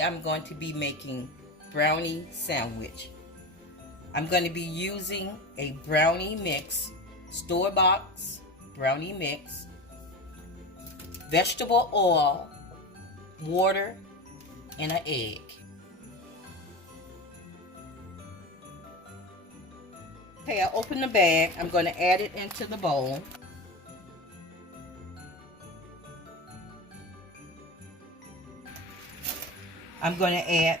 Today I'm going to be making brownie sandwich. I'm going to be using a brownie mix, store-bought brownie mix, vegetable oil, water, and an egg. Okay, I open the bag. I'm going to add it into the bowl. I'm going to add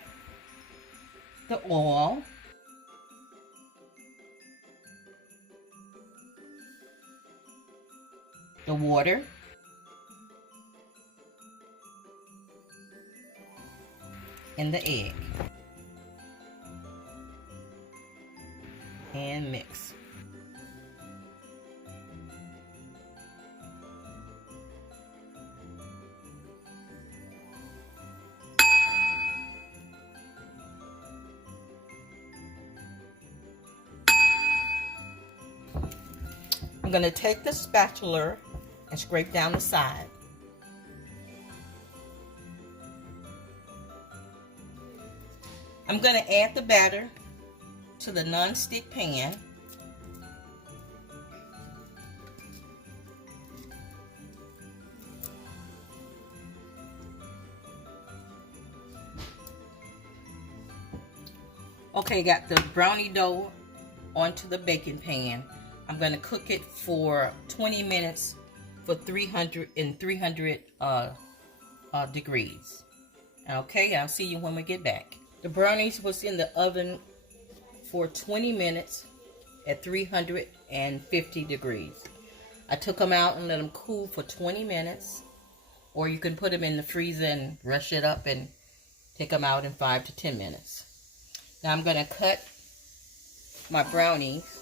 the oil, the water, and the egg, and mix. I'm going to take the spatula and scrape down the side. I'm going to add the batter to the non-stick pan. Okay, got the brownie dough onto the baking pan. I'm going to cook it for 20 minutes for 300 degrees. Okay, I'll see you when we get back. The brownies was in the oven for 20 minutes at 350 degrees. I took them out and let them cool for 20 minutes, or you can put them in the freezer and rush it up and take them out in 5 to 10 minutes. Now I'm going to cut my brownies.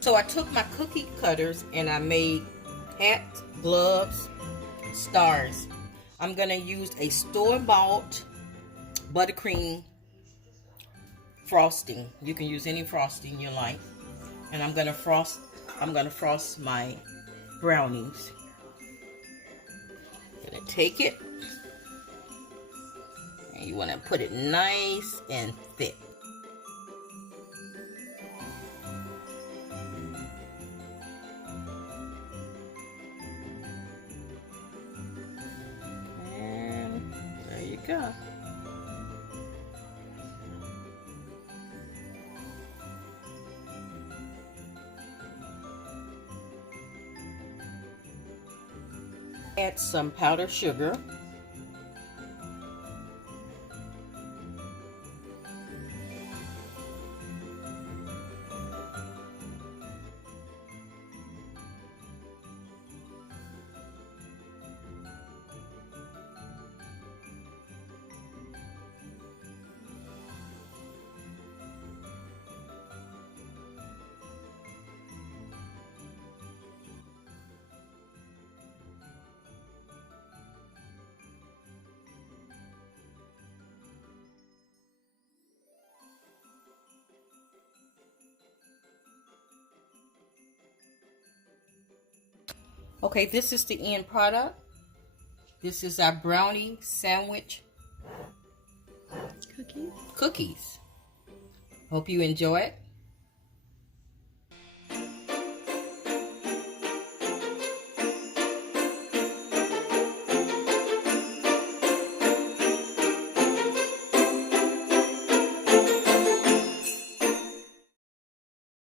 So I took my cookie cutters and I made hats, gloves, stars. I'm gonna use a store-bought buttercream frosting. You can use any frosting you like. And I'm gonna frost my brownies. I'm gonna take it, and you wanna put it nice and thick. Go. Add some powdered sugar. Okay, this is the end product. This is our brownie sandwich cookies. Hope you enjoy it.